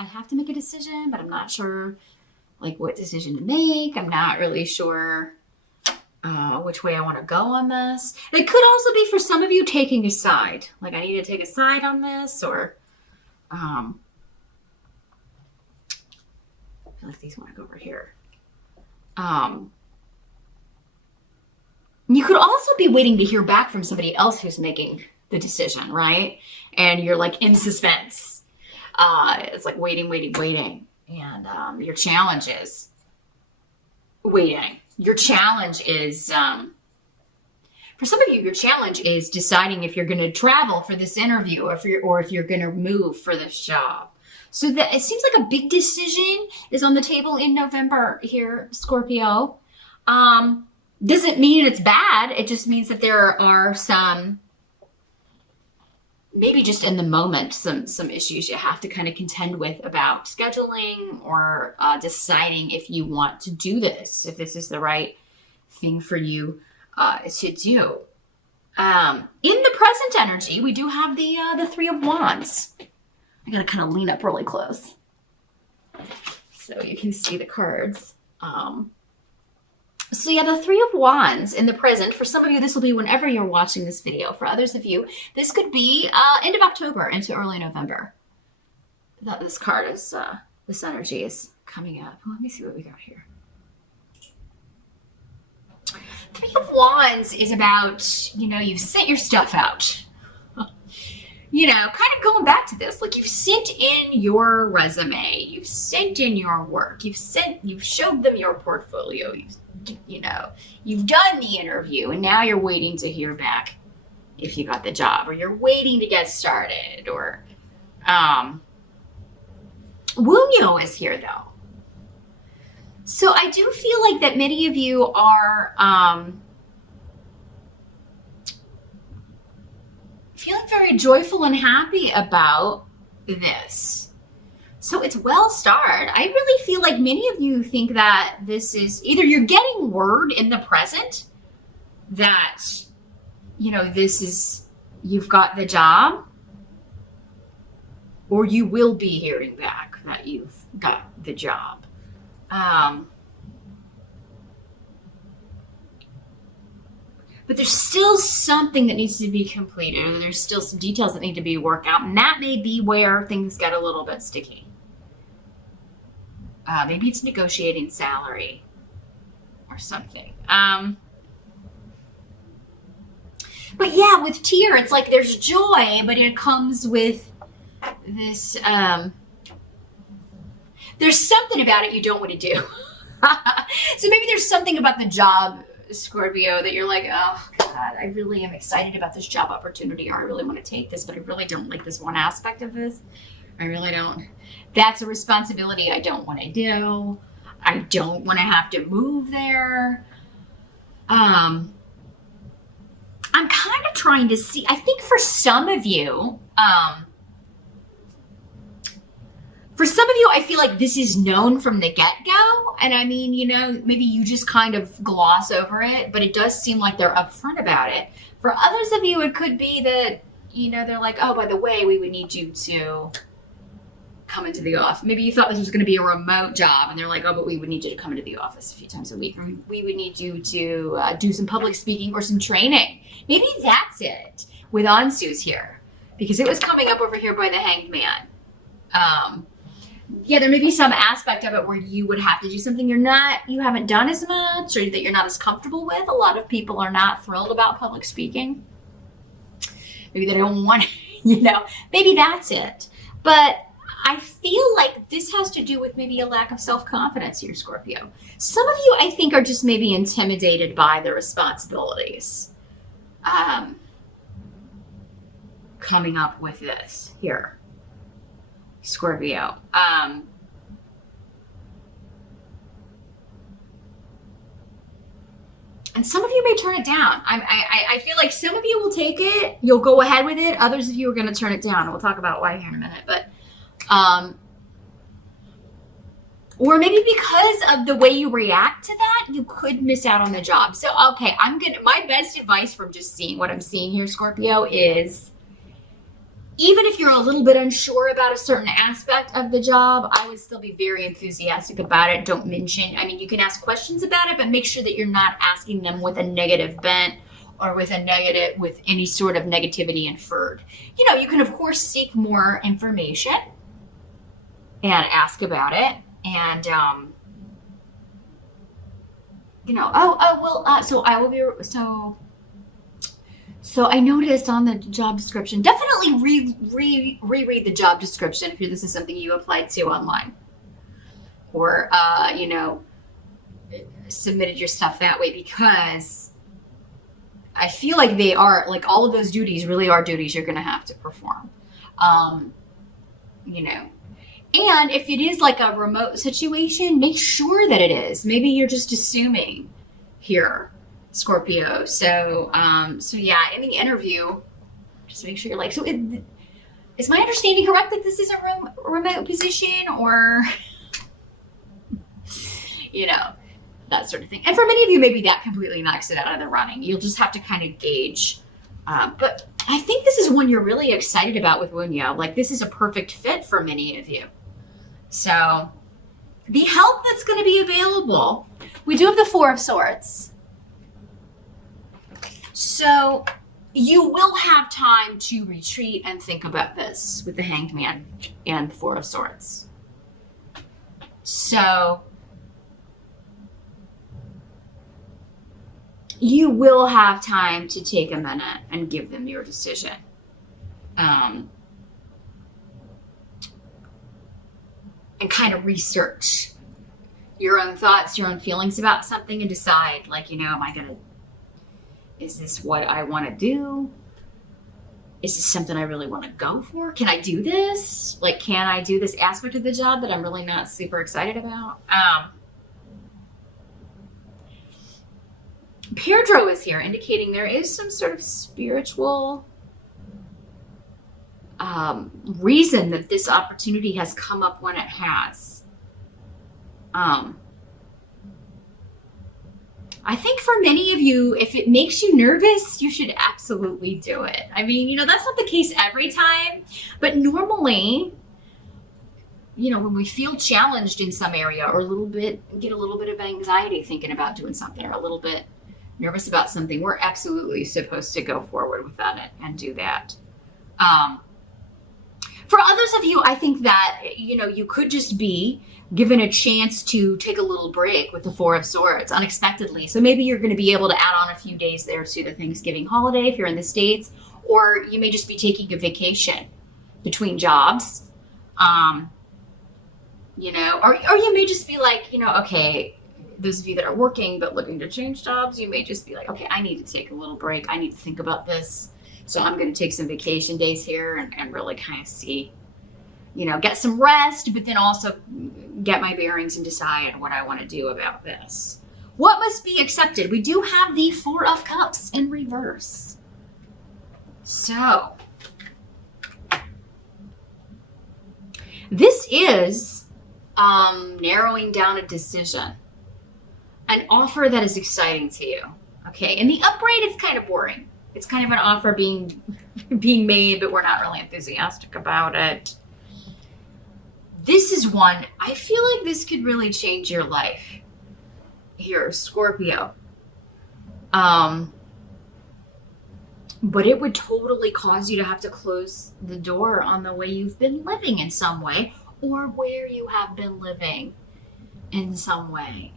I have to make a decision, but I'm not sure like what decision to make. I'm not really sure which way I want to go on this. It could also be for some of you taking a side. Like I need to take a side on this, or I feel like these want to go over here. You could also be waiting to hear back from somebody else who's making the decision, right? And you're like in suspense. It's like waiting. And your challenge is waiting. Your challenge is, for some of you, your challenge is deciding if you're going to travel for this interview or if you're going to move for this job. So that it seems like a big decision is on the table in November here, Scorpio. Doesn't mean it's bad. It just means that there are some, maybe just in the moment, some issues you have to kind of contend with about scheduling or deciding if you want to do this, if this is the right thing for you to do. In the present energy, we do have the Three of Wands. I gotta kind of lean up really close so you can see the cards. So yeah, the Three of Wands in the present. For some of you, this will be whenever you're watching this video. For others of you, this could be end of October into early November. That this card is, this energy is coming up. Let me see what we got here. Three of Wands is about, you've sent your stuff out. Kind of going back to this, like you've sent in your resume, you've sent in your work, you've showed them your portfolio, you've done the interview, and now you're waiting to hear back if you got the job, or you're waiting to get started, or Wunyo is here though. So I do feel like that many of you are feeling very joyful and happy about this. So it's well starred. I really feel like many of you think that this is either you're getting word in the present that, this is, you've got the job, or you will be hearing back that you've got the job. But there's still something that needs to be completed, or there's still some details that need to be worked out, and that may be where things get a little bit sticky. Maybe it's negotiating salary or something. But yeah, with Tyr, it's like there's joy, but it comes with this, there's something about it you don't want to do. So maybe there's something about the job, Scorpio, that you're like, oh God, I really am excited about this job opportunity, or I really want to take this, but I really don't like this one aspect of this. I really don't. That's a responsibility I don't want to do. I don't want to have to move there. I'm kind of trying to see, I think for some of you, I feel like this is known from the get-go. And I mean, maybe you just kind of gloss over it, but it does seem like they're upfront about it. For others of you, it could be that, they're like, oh, by the way, we would need you to come into the office. Maybe you thought this was going to be a remote job, and they're like, oh, but we would need you to come into the office a few times a week. Or we would need you to do some public speaking or some training. Maybe that's it with Ansu's here, because it was coming up over here by the Hanged Man. Yeah, there may be some aspect of it where you would have to do something you haven't done as much, or that you're not as comfortable with. A lot of people are not thrilled about public speaking. Maybe they don't want to, maybe that's it. But I feel like this has to do with maybe a lack of self-confidence here, Scorpio. Some of you, I think, are just maybe intimidated by the responsibilities coming up with this here, Scorpio. And some of you may turn it down. I feel like some of you will take it. You'll go ahead with it. Others of you are going to turn it down. And we'll talk about why here in a minute. But, or maybe because of the way you react to that, you could miss out on the job. So, okay, my best advice from just seeing what I'm seeing here, Scorpio, is even if you're a little bit unsure about a certain aspect of the job, I would still be very enthusiastic about it. Don't mention, I mean, you can ask questions about it, but make sure that you're not asking them with a negative bent or with any sort of negativity inferred. You can of course seek more information and ask about it. And, so I noticed on the job description, definitely reread the job description if this is something you applied to online, or, submitted your stuff that way, because I feel like they are, like, all of those duties really are duties you're going to have to perform. And if it is like a remote situation, make sure that it is. Maybe you're just assuming here, Scorpio. So yeah, in the interview, just make sure you're like, is my understanding correct that this is a remote position, or, that sort of thing. And for many of you, maybe that completely knocks it out of the running. You'll just have to kind of gauge. But I think this is one you're really excited about with Wunya. Like, this is a perfect fit for many of you. So the help that's going to be available, we do have the Four of Swords. So you will have time to retreat and think about this with the Hanged Man and the Four of Swords. So you will have time to take a minute and give them your decision. And kind of research your own thoughts, your own feelings about something, and decide, like, is this what I want to do? Is this something I really want to go for? Can I do this? Like, can I do this aspect of the job that I'm really not super excited about? Pedro is here, indicating there is some sort of spiritual reason that this opportunity has come up when it has. I think for many of you, if it makes you nervous, you should absolutely do it. I mean, that's not the case every time, but normally, when we feel challenged in some area, or get a little bit of anxiety thinking about doing something, or a little bit nervous about something, we're absolutely supposed to go forward with that and do that. For others of you, I think that, you could just be given a chance to take a little break with the Four of Swords unexpectedly. So maybe you're going to be able to add on a few days there to the Thanksgiving holiday if you're in the States, or you may just be taking a vacation between jobs. Or you may just be like, okay, those of you that are working but looking to change jobs, you may just be like, okay, I need to take a little break. I need to think about this. So I'm going to take some vacation days here and really kind of see, get some rest, but then also get my bearings and decide what I want to do about this. What must be accepted? We do have the Four of Cups in reverse. So this is narrowing down a decision, an offer that is exciting to you. Okay. And the upgrade is kind of boring. It's kind of an offer being made, but we're not really enthusiastic about it. This is one, I feel like this could really change your life here, Scorpio. But it would totally cause you to have to close the door on the way you've been living in some way, or where you have been living in some way.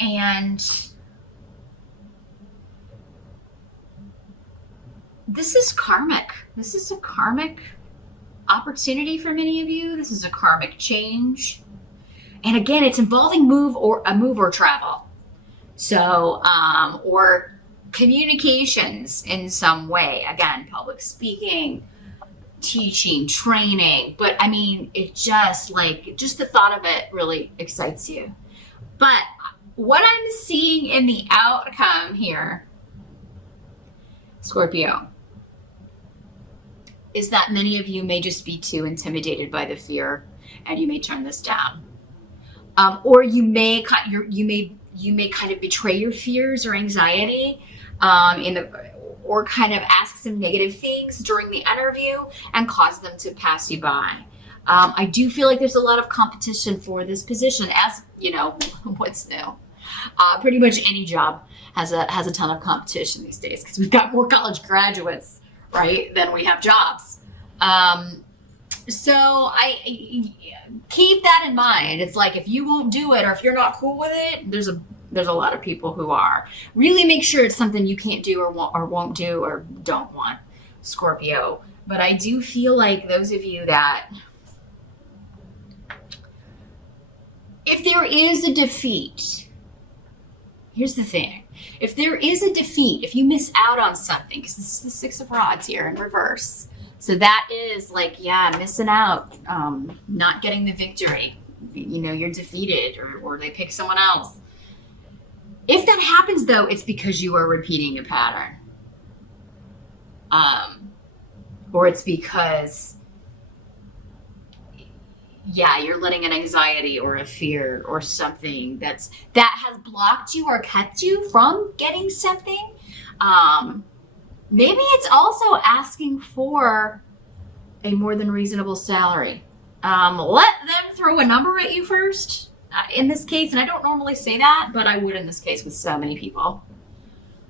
And this is karmic. This is a karmic opportunity for many of you. This is a karmic change. And again, it's involving a move or travel. So, or communications in some way. Again, public speaking, teaching, training. But I mean, just the thought of it really excites you. But what I'm seeing in the outcome here, Scorpio, is that many of you may just be too intimidated by the fear, and you may turn this down, or you may kind of betray your fears or anxiety, or kind of ask some negative things during the interview and cause them to pass you by. I do feel like there's a lot of competition for this position, as you know, what's new. Pretty much any job has a ton of competition these days because we've got more college graduates, right, than we have jobs. So I keep that in mind. It's like if you won't do it or if you're not cool with it, there's a lot of people who are. Really make sure it's something you can't do or won't do or don't want, Scorpio. But I do feel like those of you that, if there is a defeat, here's the thing. If there is a defeat, if you miss out on something, because this is the Six of Rods here in reverse. So that is like, yeah, missing out, not getting the victory. You know, you're defeated or they pick someone else. If that happens, though, it's because you are repeating a pattern. Or it's because, yeah, you're letting an anxiety or a fear or something that has blocked you or kept you from getting something. Maybe it's also asking for a more than reasonable salary. Let them throw a number at you first. In this case, and I don't normally say that, but I would in this case with so many people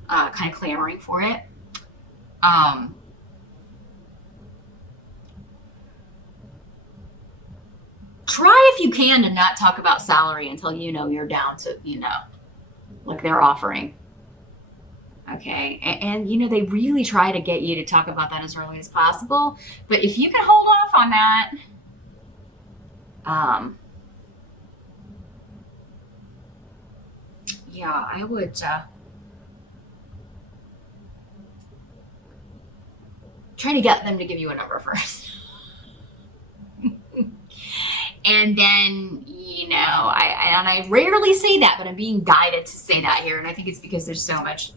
kind of clamoring for it. Try if you can to not talk about salary until you know you're down to, like they're offering. Okay. And you know, they really try to get you to talk about that as early as possible. But if you can hold off on that, yeah, I would try to get them to give you a number first. And then, I rarely say that, but I'm being guided to say that here. And I think it's because there's so much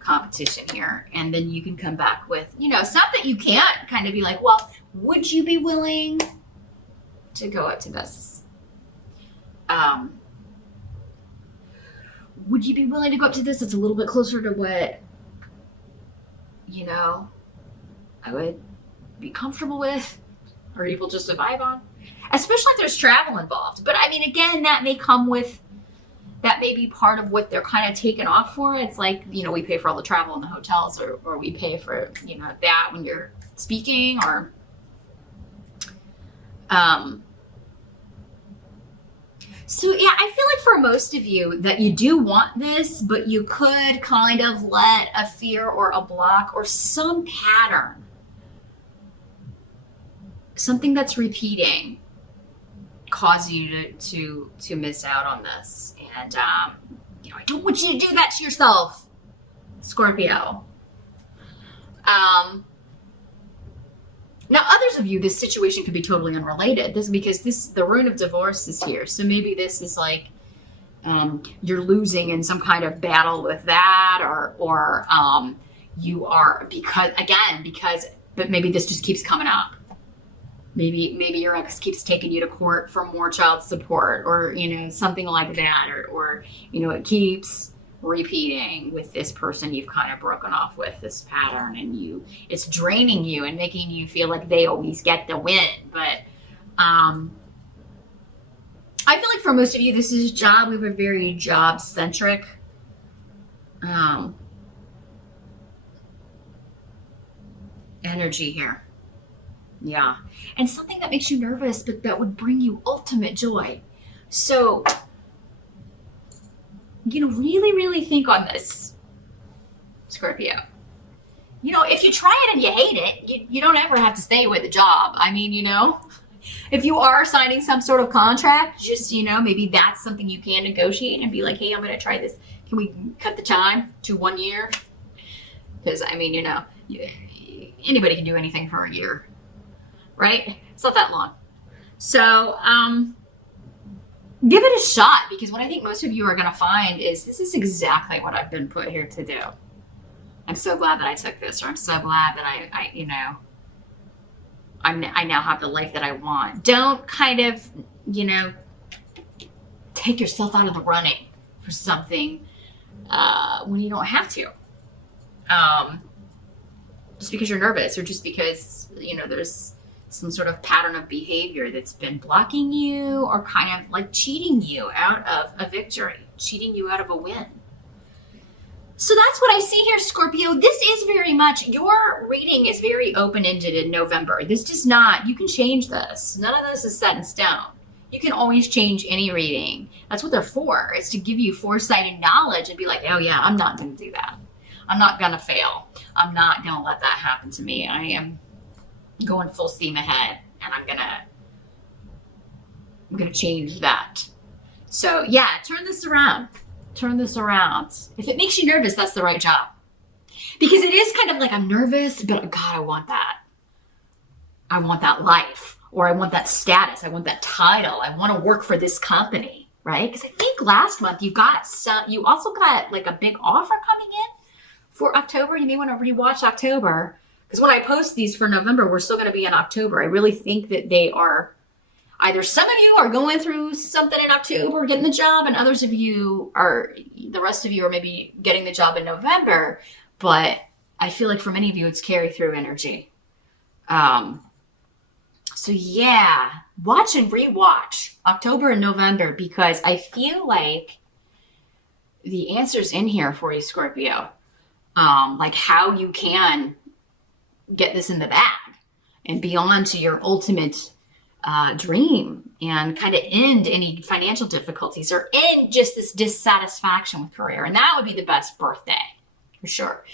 competition here. And then you can come back with, it's not that you can't kind of be like, well, would you be willing to go up to this? Would you be willing to go up to this? It's a little bit closer to what, I would be comfortable with or able to survive on. Especially if there's travel involved. But I mean, again, that may be part of what they're kind of taking off for. It's like, we pay for all the travel in the hotels or we pay for, that when you're speaking or, so yeah, I feel like for most of you that you do want this, but you could kind of let a fear or a block or some pattern, something that's repeating, cause you to miss out on this. And I don't want you to do that to yourself, Scorpio. Now, others of you, this situation could be totally unrelated. Because the rune of divorce is here. So maybe this is like you're losing in some kind of battle with that, or you are but maybe this just keeps coming up. Maybe your ex keeps taking you to court for more child support or, something like that. Or it keeps repeating with this person you've kind of broken off with, this pattern, and it's draining you and making you feel like they always get the win. But I feel like for most of you, this is job. We have a very job-centric energy here. Yeah. And something that makes you nervous, but that would bring you ultimate joy. So, really, really think on this, Scorpio. If you try it and you hate it, you don't ever have to stay with the job. I mean, if you are signing some sort of contract, just, maybe that's something you can negotiate and be like, hey, I'm going to try this. Can we cut the time to 1 year? Because, I mean, anybody can do anything for a year. Right? It's not that long. So, give it a shot, because what I think most of you are going to find is this is exactly what I've been put here to do. I'm so glad that I took this, or I'm so glad that I now have the life that I want. Don't kind of, take yourself out of the running for something when you don't have to. just because you're nervous, or just because, you know, there's some sort of pattern of behavior that's been blocking you or kind of like cheating you out of a victory, cheating you out of a win. So that's what I see here, Scorpio. This is very much, your reading is very open-ended in November. This does not, you can change this. None of this is set in stone. You can always change any reading. That's what they're for, is to give you foresight and knowledge and be like, oh yeah, I'm not going to do that. I'm not going to fail. I'm not going to let that happen to me. I am going full steam ahead, and I'm going to change that. So yeah, turn this around. Turn this around. If it makes you nervous, that's the right job. Because it is kind of like, I'm nervous, but God, I want that. I want that life, or I want that status. I want that title. I want to work for this company, right? Because I think last month you also got like a big offer coming in for October. You may want to rewatch October, because when I post these for November, we're still going to be in October. I really think that they are, either some of you are going through something in October, getting the job, and the rest of you are maybe getting the job in November. But I feel like for many of you, it's carry through energy. So yeah, watch and rewatch October and November, because I feel like the answer's in here for you, Scorpio. Like how you can get this in the bag and be on to your ultimate dream, and kind of end any financial difficulties, or end just this dissatisfaction with career. And that would be the best birthday, for sure.